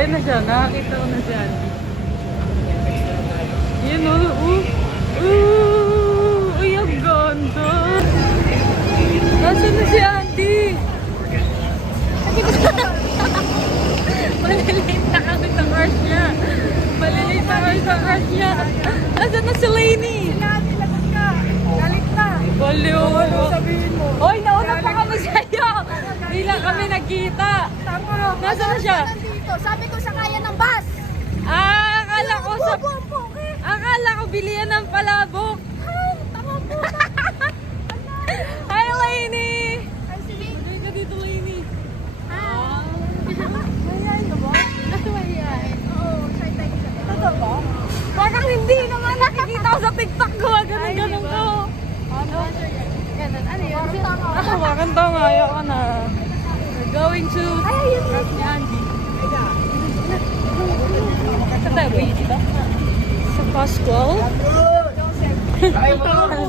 Ayun na siya, nakakita ko na si Andy. Yun o, uy, ang ganda. Nasaan na si Andy? Malilate na kami sa crush niya. Malilate na kami sa crush niya. Nasaan na si Lainey? Sinabi, lagot ka. Galit na. Baliw. Ano sabihin mo? Hoy, nauna pa kami sa'yo. Di lang kami nagkita. Tama. Nasaan na siya? Nandito. Sabi ko sa kaya ng bus. Akala ko bilihan ng palabok. Ay, tama po. Hi, Lainey. Ay, sige. Magay ka dito, Lainey. Mayayain ka ba? Mayayain. Oo, excited ka. Totoo ba? Parang hindi naman nakikita ko sa TikTok ko. Ganun ko. Ano? Ganun. Ano yun? Parang tama. Parang tama. Ayoko na. We're going to Crush ni Andy. Saan tayo ba dito? Sa Pascual? Ano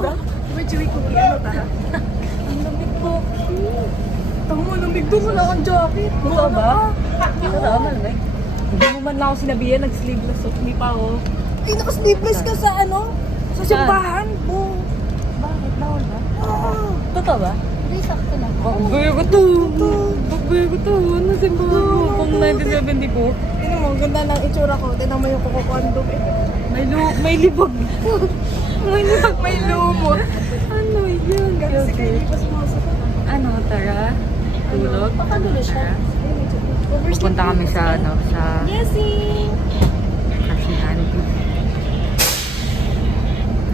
ba? May chewy cookie. Ano ta? Ang lamig po. Tama, lamig doon. Wala kang jacket. Totoo ba? Totoo, malamig. Hindi mo man lang ako sinabihan, nag-sleeveless. Hindi pa ako. Ay, naka-sleeveless ka sa ano? Sa simbahan. Oo. Bakit? Bawal ba? Ah. Totoo ba? Hindi, sakto lang. Bakbayo ko to. Bakbayo ko to. Ano simbahan mo? Pang 1974. Tingnan mo, ang ganda ng itsura ko. Tingnan mo yung kuko ko andog. May libag. May libag. May lumot. Ano yun? Kasi kayo di pa sumasagot. Ano, tara? Tulog? Pakagulo siya. Pupunta kami sa, sa Jessie! Crush ni Andy.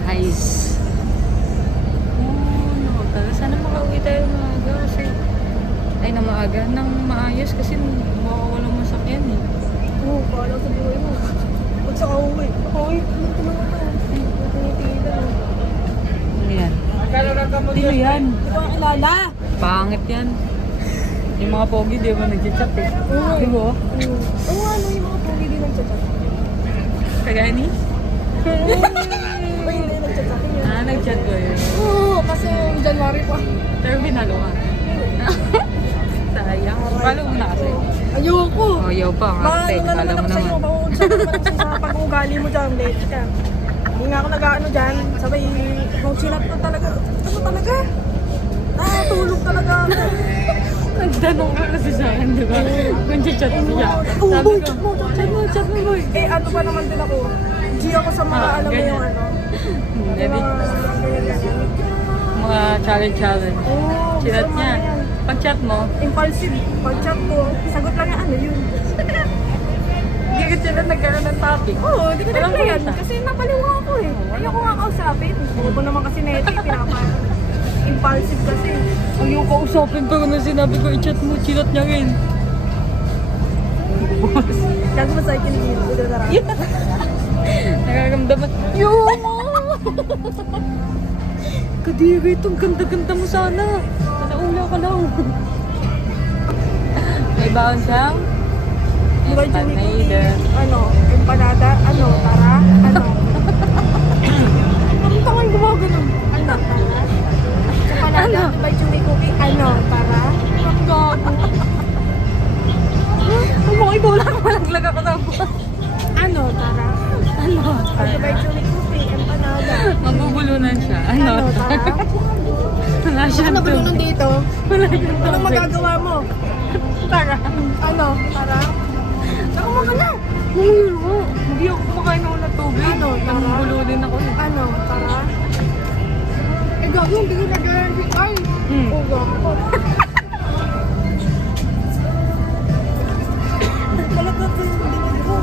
Guys. Oh, tara. Sana makauwi tayo ng maaga kasi ay na maaga. Nang maayos kasi makawalang masakyan eh. Oo, paano sa buhay mo? Pag sa kauwi. Kauwi, tulungan mo to. Tinitigilan mo. Ano yan? Sino yan? Di ba kilala? Pangit yan. Yung mga pogi, di ba nag-chat eh? Oo. Di ba? Oo, ano yung mga pogi din nagchat-chat? Kagani? Ay, hindi nagchat-chat yun. Nag-chat ko yun. Oo, kasi yung January pa. Pero binalo ka. Sayang. Follow mo na kasi. Ayoko. Oh, yaw pa. Maano Ate, na alam naman mo ako sa'yo. naman. Makukunsa naman sa pag-uugali mo dyan. Late ka. Hindi nga ako nag-ano dyan. Sabay, kung sinap ko talaga. Ano talaga? Tulog talaga ako. Nagtanong ka kasi sa akin, di ba? Kung chat mo siya. Oo, Sabi boy, ko, chat mo, boy. Eh, ano pa naman din ako. G ako sa mga, alam mo ganyan. yung ano. Maybe, mga challenge. Oo, Chinat gusto mo niya. yan. Pag-chat mo, Impulsive. Pag-chat ko, sagot lang yung ano yun. hindi ka sila nagkaroon ng topic. Oo, di ko Walang nagplayan. kwenta. Kasi napaliwa ako eh. Ayoko nga kausapin. Bobo naman kasi neti, impulsive kasi. Ayaw kausapin pero nung sinabi ko i-chat mo, chinat niya rin. Gago mo sa akin yun. Ito na rin. Nakakamdaman. Yung Kadiri, itong ganda-ganda mo sana. Naula ka lang. May baon siyang empanada. Ano? Empanada? Ano? Tara? Ano? Ang tangay gumagano. Ano? Tara? Empanada? Ano? By Chewy Cookie? Ano? Tara? Ang gago. Ang mga ito lang, malaglag ako na po. Ano? Tara? Ano? Ano by Chewy Cookie? Empanada? Magbubulunan siya. Ano? Ano? Tara? Wala Ano siyang ba nung dito? Wala siyang Anong topic. magagawa mo? Tara. Ano? Tara? Ako mo ka na. Hindi ako kumakain ng ulang tubig. Ano? Tara? Nambululin ako. Ano? Tara? Eh, gago, hindi ko nag-guarantee. Ay! Oh, gago. Talaga ko yung hindi ko.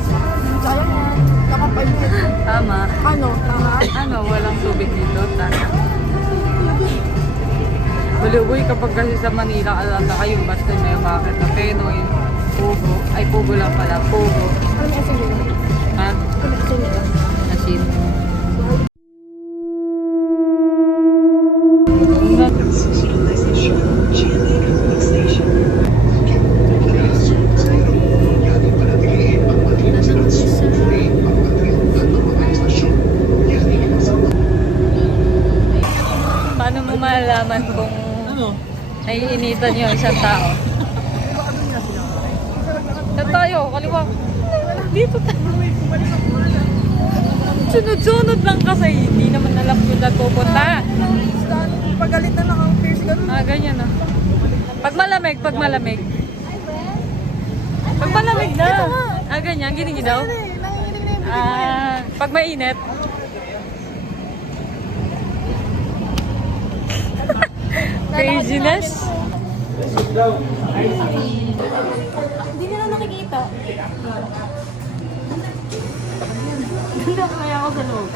Sayang yan. Nakapay mo. Tama. Ano? Tara? Ano, walang tubig dito. Tara. Buliboy kapag kasi sa Manila, alam na kayo, basta may market na Penoy, Pugo. Ay, Pugo lang pala. Pugo. Ano kasi yun? Ha? Ano kasi yun? Asin. Paano mo malalaman kung naiinitan yung isang tao? Saan tayo? Kaliwa. Dito tayo. Sunod-sunod lang kasi. Hindi naman alam kung saan pupunta. Pagalit na lang ang fierce ganun. Ganyan na. Pag malamig. Pag malamig na. Ganyan. Giningi daw. Pag mainit. Craziness. Hindi nila nakikita. Ganda kaya ako sa loob.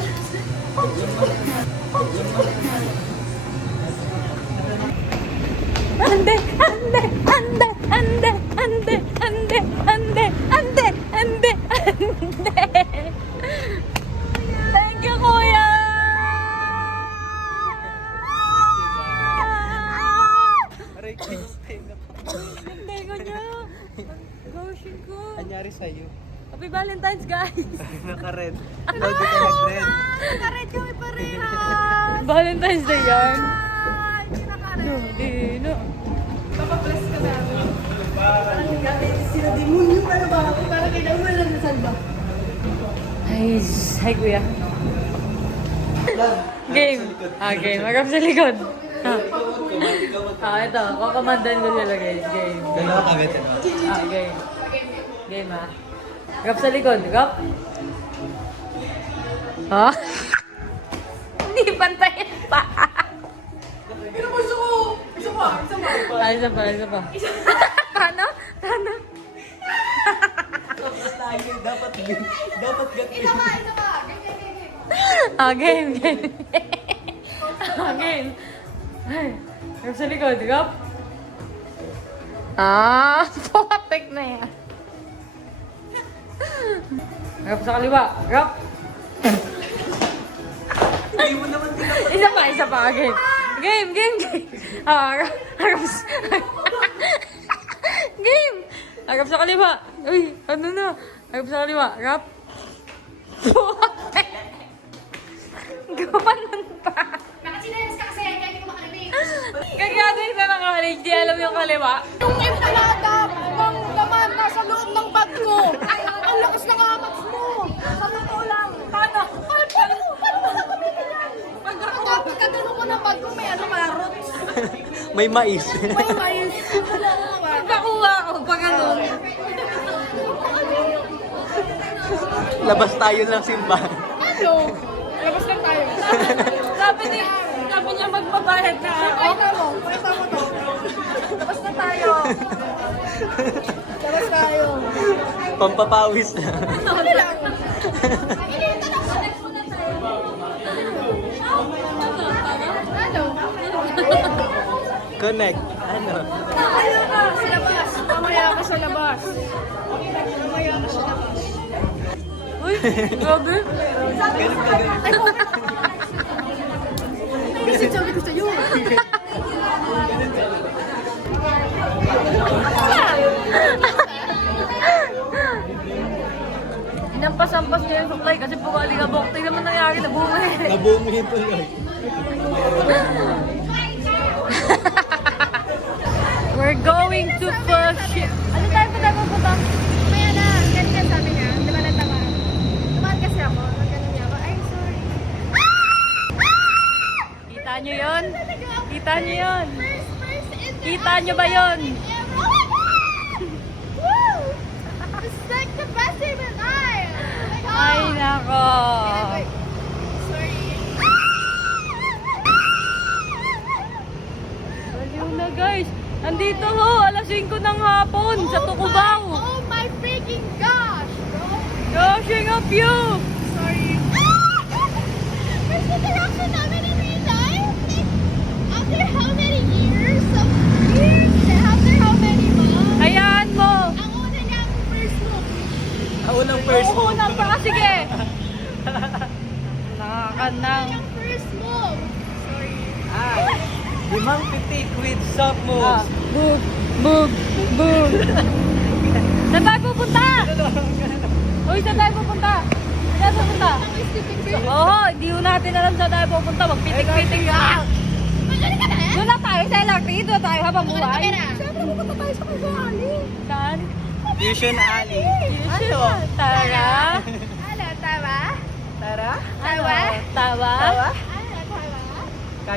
Ande, ande, ande, ande, ande, ande, ande, ande, ande, ande. Thank you, kuya. Hindi ko niya. Gawin ko. Anyari sa'yo? Happy Valentine's, guys. Naka-red. Lodi ka nag-red. Nakared kami parehas. Valentine's Day yan. Hindi nakared. Dino. Papabless ka namin. Sila demonyo pa na ba ako? Parang kailangan mo lang nasalba. Hi, kuya. Game. Game. Magkap sa likod. Ito. Kukamandan ko sila, guys. Game. Dalawa kagad yan. Game. Game, ha. Magkap sa likod. Magkap. Hindi pantayin pa. Pinupuso ko! Isa pa! Isa pa. Tana? Dapat gat. Isa pa! Game. Game. Magkap sa likod. Magkap. Pumatik na yan. Magkap sa kaliwa. Magkap. Hindi mo naman tinapos. Isa pa. Game. Game. Agap sa kaliwa. Uy, ano na? Agap sa kaliwa. Agap. Gawanan pa. Nakachinayas ka kasi kaya hindi ko makalimig. Kagano'n na nakakalig. Di alam yung kaliwa. Yung empanada ng laman nasa loob ng bag ko. Ang lakas ng amats mo. Sa totoo lang. Paano? Paano makakabili yan? Pagkagano ko ng bag ko, may marots. May mais. May mais. Nakuha ko pa gano'n. Labas tayo ng simbahan. Ano? Labas lang tayo. Sabi niya magbabayad na ako. Pakita mo to. Labas na tayo. Labas tayo. Pampapawis na. Ano lang? Ano? Connect. Ano? Sa labas. Mamaya ako sa labas. Mamaya ako sa labas. Uy, grabe. Ganun ka ganun. Ay, bakit? Kasi sabi ko sa'yo. Inampas-ampas niya yung suklay kasi pugali ka bok. Tingnan mo nangyari na bumi. Nabumi tuloy. We're going to Fellowship. Ano tayo pupunta? Maya na, ganyan sabi niya. Di ba natamaan? Tumaan kasi ako. Ganun niya ako. Ay, sorry. Kita nyo yun? Kita nyo yun? First in the Kita nyo ba yun? Oh my God! Woo! It's like the best day of my life! Oh my God! Ay, nako. Wait. Sorry. Baliw na guys. Andito ho, alas 5 ng hapon sa Tucubaw. Oh my freaking gosh, bro! Rushing up you. Sorry. First interaction namin in real life? Like, after how many years of years? After how many months? Hayaan mo. Ang una niya ang first move. Ako ng first Oo, pa. Sige. Nakakanang. Ang first move. Sorry. Ay, limang pitik with soft moves. Boog, boog, boog. Saan tayo pupunta? Uy, saan tayo pupunta? Saan tayo pupunta? Oo, hindi ko natin alam saan tayo pupunta. Magpitik-pitik na. Magaling ka na eh? Doon na tayo sa LRT. Doon na tayo habang buhay. Siyempre, pupunta tayo sa Quezon Ali. Saan? Fusion Alley. Ano? Tara.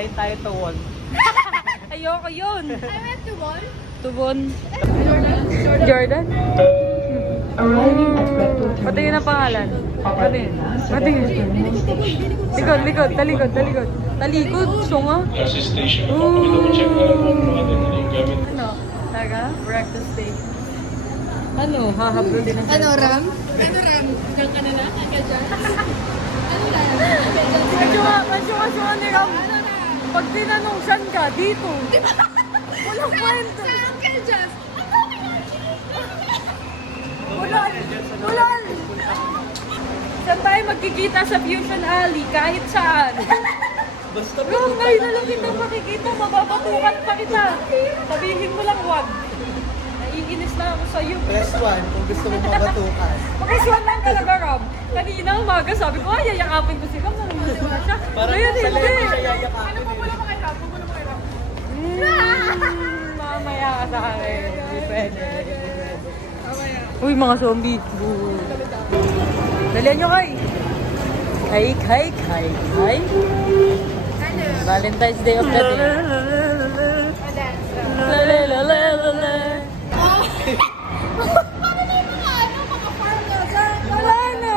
Kain tayo to wall. Ayoko yun. I went to one. Tubon. Jordan? Patingin ang pangalan. Patingin. Patingin. Likod, likod, talikod, talikod. Talikod, sunga. Ano? Taga? Breakfast steak. Ano? Hahablo din ang Ano, Ram? Ano, Ram? Diyan ka na na? Ka dyan? Ano na? Masyuma ni Ram. Pag tinanong saan ka, dito. Walang kwento. Sa Uncle Jazz. Ulan! Saan tayo magkikita sa Fusion Alley? Kahit saan. Basta Ram, ngayon na lang kita makikita. Mababatukan pa kita. Sabihin mo lang wag. Naiinis na ako sa'yo. press 1 kung gusto mo mabatukan. Makiswan lang talaga, Ram. Kanina umaga sabi ko, ay, yayakapin ko si Ram. Nanamusin na siya. Parang Ngayon, sa hindi. level siya yayakapin. Mamaya ka sa akin. Hindi pwede. Uy, mga zombie. Dalihan nyo kay. Kay. Valentine's Day of the Day. Lalalala. Paano na yung mga ano, mga farm na dyan? Wala na.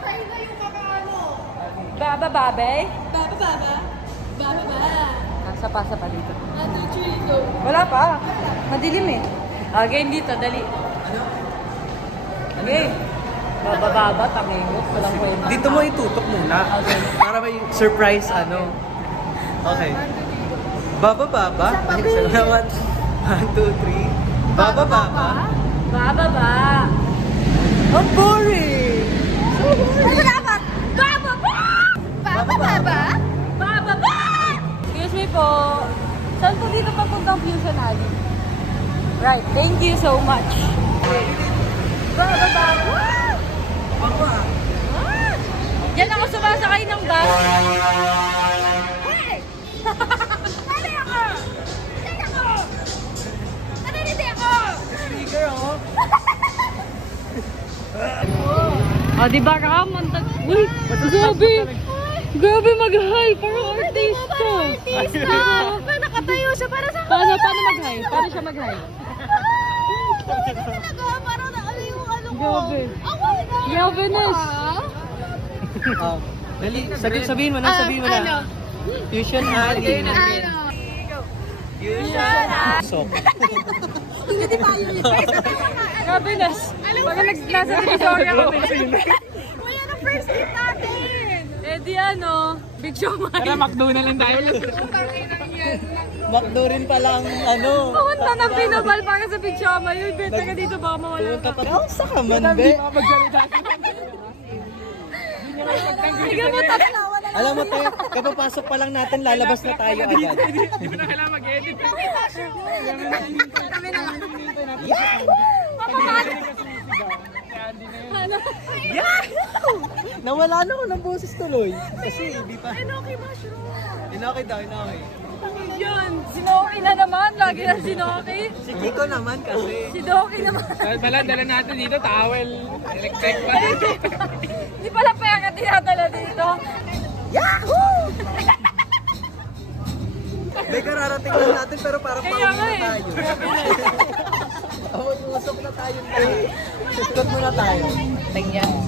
Tayo na yung mga ano. Babay? Baba. Pasa pa dito. 1, 2, 3, go. Wala pa. Madilim eh. Game dito, dali. Game. Bababa, tamingos. Walang kwenta. Dito mo itutok muna. Okay. Para may surprise ano. Okay. Baba. Ay, isa naman. 1, 2, 3. Baba. Bababa. Ang boring. Ano dapat? Baba! Bababa! Excuse me po. Saan po dito papuntang Fusion Alley? Right. Thank you so much. Bababa. Diyan ako sumasakay ng bus. Hey! Ano ako? Ano hindi ako? Speaker oh. O, di ba Ram? Uy, grabe. Grabe mag-hi. Parang artista. Artista! Nakatayo siya para sa Paano mag-hi? Paano siya mag-hi? talaga. Parang ano yung ano ko. Grabe. Oh my God! Grabeness. Oh. Dali, sabihin mo na. Ano? Fusion Alley. Ano? Fusion Sok. Hindi pa yun. Grabeness. Parang nasa Divisoria kami. Wala na first date natin. Eh di ano, Big Show man. Tara, McDo na lang tayo. McDo rin pala ang ano. Pumunta ng Pinabal para sa Big Show man. Yun, beta ka dito, baka mawala Pumunta ka. pa. Kausa ka man, be. Tignan mo, tatlo. Alam mo tayo, kapapasok pa lang natin, lalabas na tayo agad. Hindi mo na kailangan mag-edit. Ano? Nawala na ako ng boses tuloy. Kasi hindi pa. Enoki mushroom. Inoki daw, inoki. Yun, Sinoki na naman. Lagi na Sinoki. Si Kiko naman kasi. Si Doki naman. Dala natin dito, towel, electric pa. Hindi pala pera tinatala dito. Yahoo! May kararating lang natin pero parang Kaya pauwi nga na eh. tayo. Usok na tayo. Ikot muna tayo.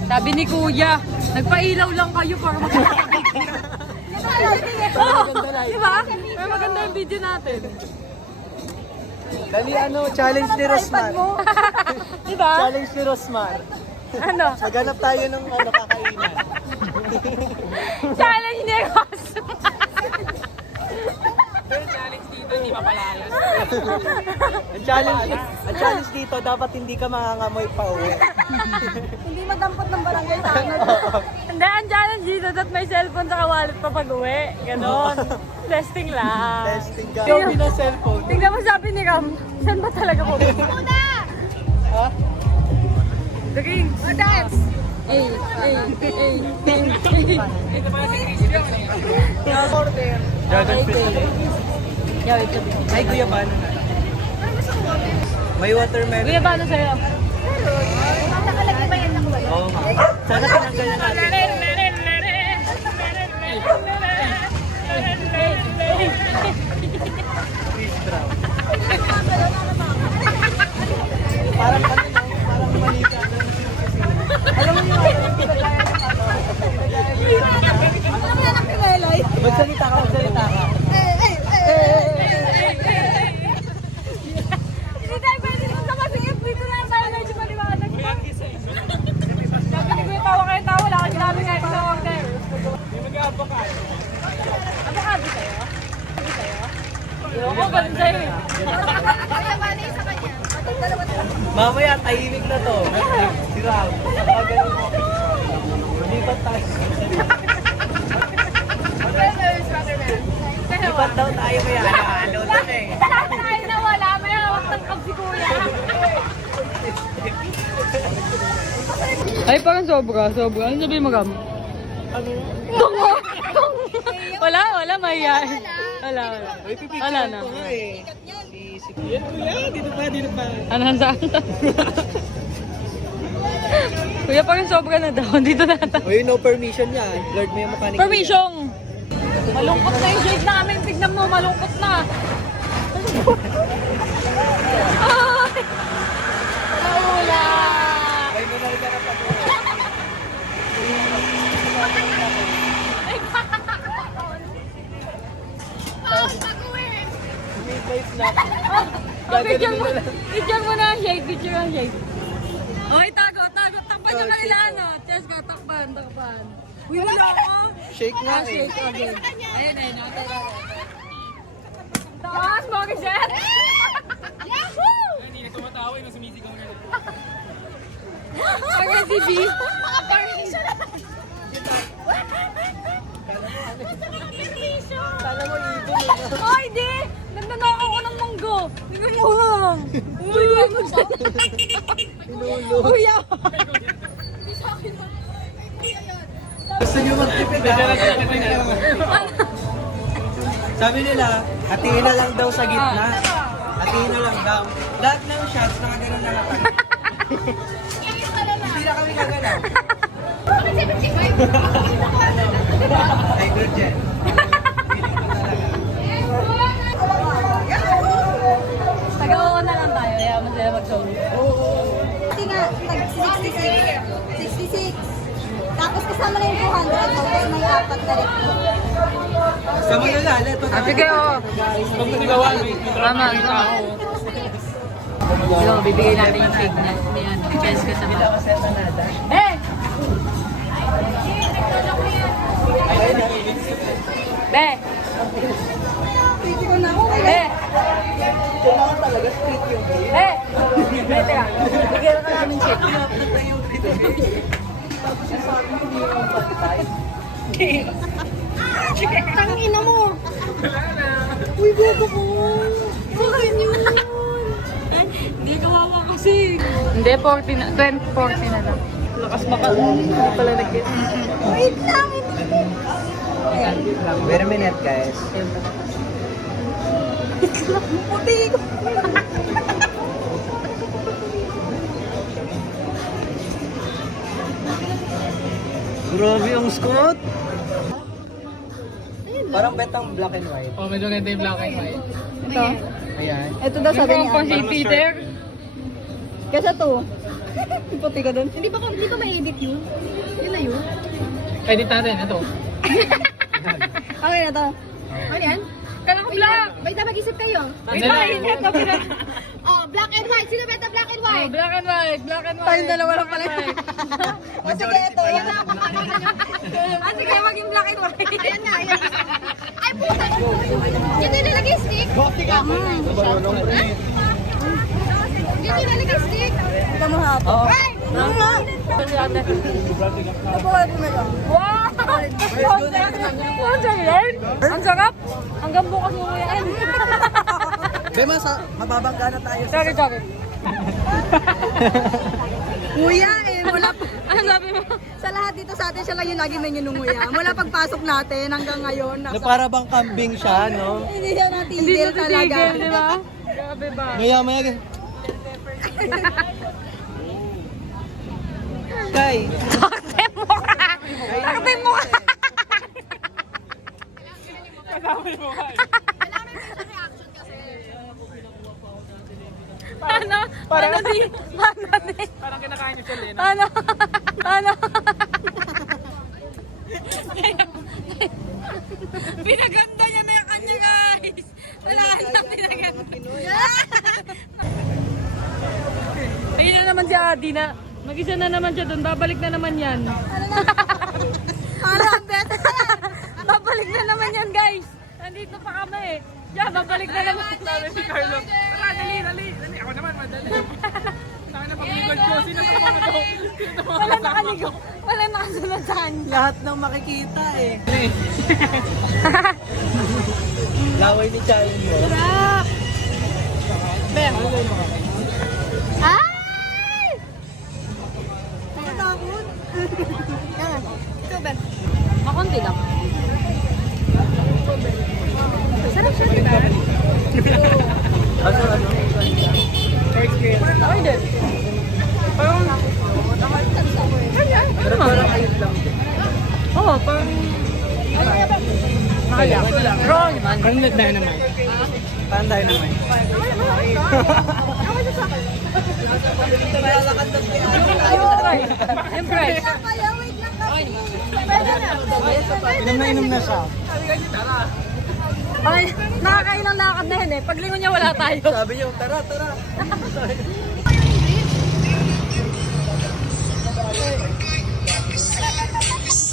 Sabi ni Kuya, nagpailaw lang kayo para magkakabig. Di ba? Pero maganda yung video natin. Dali challenge ni Rosmar. Di ba? Challenge ni Rosmar. Ano? Maghanap tayo ng kakainan. Challenge ni Ross. Challenge dito, hindi mapalala. Ang challenge dito, dapat hindi ka mangangamoy pa uwi. Hindi madampot ng barangay tanod. Hindi, ang challenge dito that may cellphone sa wallet pa pag-uwi. Ganon. Testing lang. Testing ka. Yung na cellphone. Tingnan mo sabi ni Ram, saan ba talaga po? Muna! Ha? The Kings. O dance! Hey. Dito pala si Christian eh. Order. Dragon fish. Yeah, wait lang. Ay, kuya, paano na? May watermelon. Kuya, paano sa'yo? Nakalagay ba yan ng wala? Oo nga. Sana pinanggal na natin. Tahimik na to. Si Ram. Lipat tayo. Lipat daw tayo kaya. Ano to eh. Lahat tayo na wala. May hawak ng kap si kuya. Ay, parang sobra. Ano sabihin mo, Gam? Tungo! Wala, mahihayin. Wala. Wala na. Dito pa. Ano saan? Kuya, parang sobra na daw. Dito na tayo. Uy, no permission niya. Lord mo yung mechanic. Permission! Malungkot na yung shake namin. Tignan mo, malungkot na. Ay! Wala! Ay, mo na rin ka na pa. Picture mo na ang shake. Picture ang shake. Oy, tago. Takpan nyo kanila, ano? Chess ka, takpan. Uy, wala ako. Shake nga eh. Shake again. Ayun. Taas, Morissette! Yahoo! Hindi na tumatawa, yung sumisigaw na. Parang si B. Kala mo ibon. Ay, di! Nagdanakaw ko ng manggo. Tingnan mo lang. Uy, Kuya! Gusto niyo magtipid Sabi nila, hatiin na lang daw sa gitna. Hatiin na lang daw. Lahat ng shots, nakaganon na lang. Hindi na kami gagalaw. Ay, good dyan. Taga-oo na lang tayo. Kaya masaya mag-show. Kasi nga, nag-66. Tapos kasama na yung 200. Tapos may apat na rin. Sa mga lalat. Sige, oo. Pag nasigawan, may Tama. So, bibigyan natin yung cake na. Ayan, chess ka sa mga. Hey! Be! Be! Kailangan talaga street yung game. Be! Be, teka. Bigyan ka namin cake. Tangina mo! Uy, bobo ko! Bakain yun! Hindi, kawawa kasi. Hindi, 40 na. 40 na lang. Lakas maka. Hindi pala nag-get. Wait lang! Wait a minute, guys. Puti ko! Grabe ang Scott! Parang betang black and white. Oh, medyo ganda yung black and white. Ito? Ayan. Ito daw sabi niya. Pang si Peter. Kesa to. Puti ka dun. Hindi ba ma-edit yun? Yun na yun? Edit natin, ito. Okay na to. Ano yan? Kala ko black. Wait na mag-isip kayo. Wait lang, ingat na pinag... Oh, black and white. Sino beta black and Oh, white? black and white. Tayong dalawa lang pala. O sige, ito. Yan na. Sige, maging black and white. Ayan na. Ay, puta. Dito nilagay stick. Dito nilagay stick. Ito mo hapon. Ay! Ano nga? Wow! Ang sarap! Ang sarap! Hanggang bukas mo yan. Bema, mababangga na tayo. Sorry. Nguya wala pa. Ano sabi mo? Sa lahat dito sa atin, siya lang yung lagi nanginunguya. Mula pagpasok natin hanggang ngayon. Na para bang kambing siya, no? Hindi siya natigil Hindi na talaga. titigil, di ba? Grabe ba? Maya. Kay, Takte mo ka! Takte mo ka! Kasama yung mukha. Ano? Paano di? Parang kinakain yung chole, no? Ano? Pinaganda niya na yung kanya, guys! Wala na, pinaganda. Ayun na naman si Adi na. Mag-isa na naman siya doon. Babalik na naman yan. Babalik na naman yan, guys. Nandito pa kami. Babalik na naman. Sabi si Carlo, tara, dali. Ako naman, madali. Ano pag likod ko? Sino sa mga to? Sino sa mga Wala nakaligo. Wala nakasunod sa kanya. Lahat ng makikita eh. Laway ni Charlie mo. Sarap! Ben. Ay! Nakatakot. Yan. Ito, Ben. Makunti lang. Sarap siya, diba? Ano? experience? Okay din. Parang... Pero parang ayun lang din. Oo, parang... Nakaya. Raw naman. Parang nag-dynamite. Parang tayo naman. Yung price. Kaya, wait lang kasi. Pwede na. Inom na inom na siya. Ay, nakakailang lakad na yun eh. Paglingon niya wala tayo. Sabi niyo, tara, tara.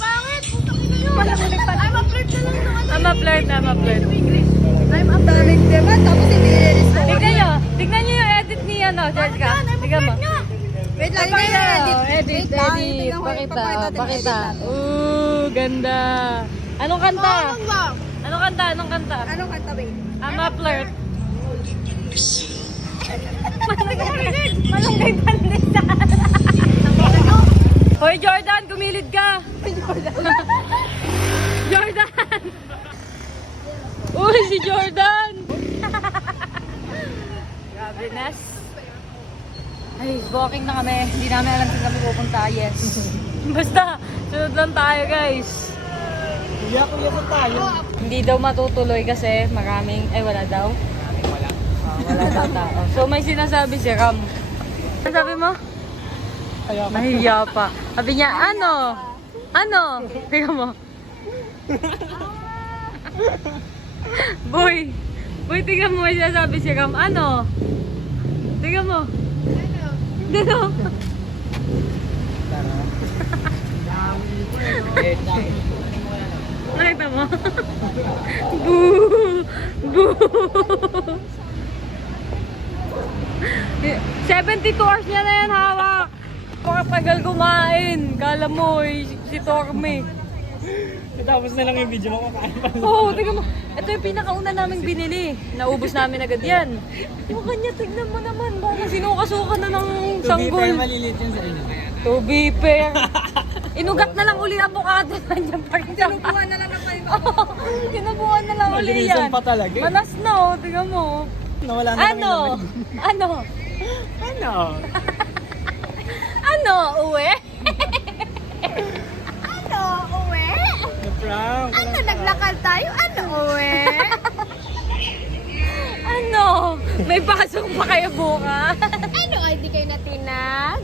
Pangit! Wala ko nagpan. I'm a flirt na lang ng ano. I'm a flirt, I'm a flirt. I'm a daming diba? Tapos hindi i-release ko. Tignan niyo yung edit ni ano, George ka. Tignan mo. Wait lang, hindi na edit. Edit, Wait lang, edit. tingnan ko, Pakita, ipapakita natin, pakita. edit natin. Ooh, ganda. Anong kanta? Ano ba? Anong kanta? Anong kanta? Anong kanta, babe? I'm a flirt. Malunggay pandesal. Hoy, Jordan, gumilid ka. Jordan. Uy, si Jordan. Grabe, Nes. Ay, walking na kami. Hindi namin alam kung kami pupunta. Yes. Basta, sunod lang tayo, guys. Kuya, sa tayo. Hindi daw matutuloy kasi maraming... Ay, wala daw. Wala. Wala daw tao. So, may sinasabi si Ram. Ano sabi mo? Kaya ako. Nahiya pa. Sabi niya, ano? Ano? Tingnan mo. Boy! Boy, tingnan mo. May sinasabi si Ram. Ano? Tingnan mo. Dito. Nakita mo? Boo! Boo! 72 hours niya na yan hawak. Pakapagal kumain. Kala mo si Torme. Tapos na lang yung video mo kakain pa. Oo, tingnan mo. Ito yung pinakauna naming binili. Naubos namin agad yan. Yung kanya, tignan mo naman. Baka sinuka-suka na ng sanggol. Malilit yun sa inyo. To be fair. Inugat na lang uli avocado. Nandiyan pa rin. Tinubuhan na lang ng kayo. Tinubuhan na lang uli Mabilisan yan. pa talaga. Manas na oh. Tingnan mo. Nawala na Ano? Ano? Ano? Ano? Uwe? Ano, uwi? Na-prank. Ano, naglakad tayo? Ano, uwi? Ano? May pasok pa kayo bukas? Ano, ay di kayo natinag?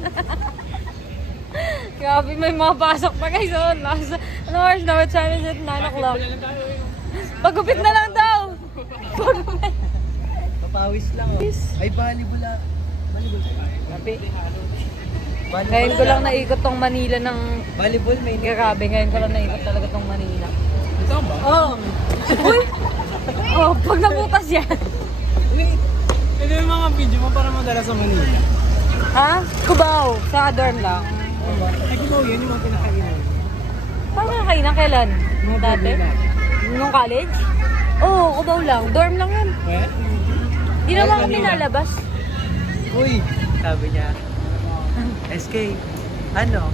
Grabe, may mga pasok pa guys. Oh, last, ano oras na? What time is it? 9 o'clock. Pagupit na lang daw. Pagupit. Papawis lang oh. Ay, volleyball ah. Volleyball. Grabe. Volleyball. Ngayon ko lang naikot tong Manila ng... Volleyball, may Grabe, ngayon ko lang naikot talaga tong Manila. Ito ba? Oh! Uy! Oh, pag nabutas yan. Ito yung mga video mo para madala sa Manila. Ha? Cubao. Sa dorm lang. Nagibaw yun yung mga pinakainan. Paano kayo na kailan? Nung dati? Nung college? Oo, Cubao lang. Dorm lang yun. Eh? Di naman kami nalabas. Uy! Sabi niya, SK, ano?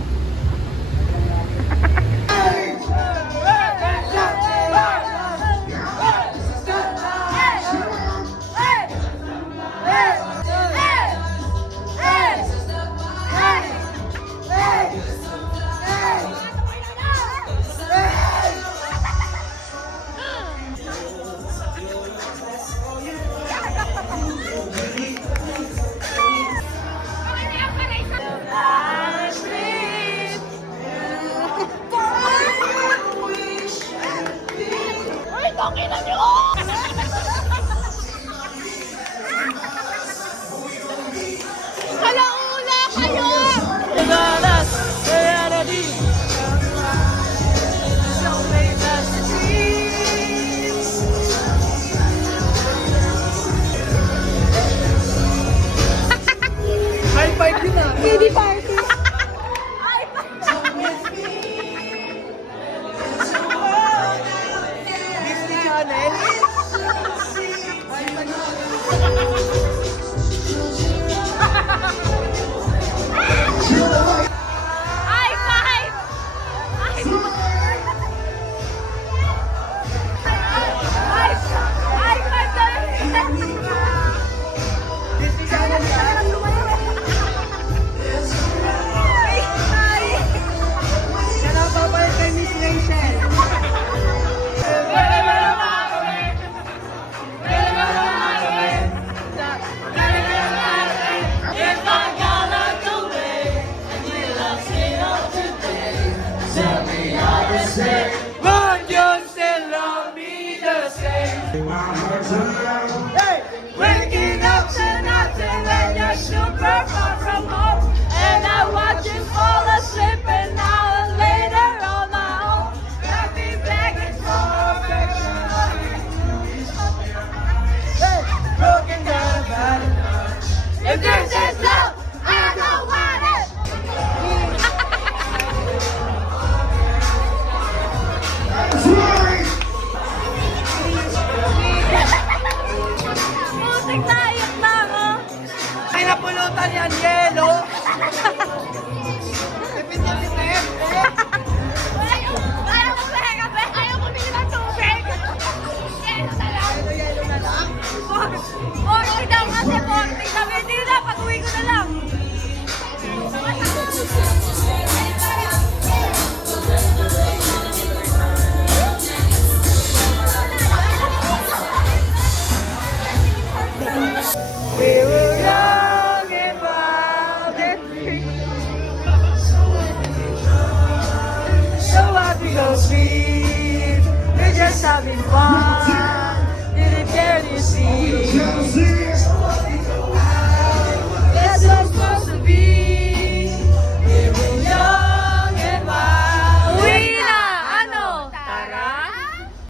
sabi pa, did you see?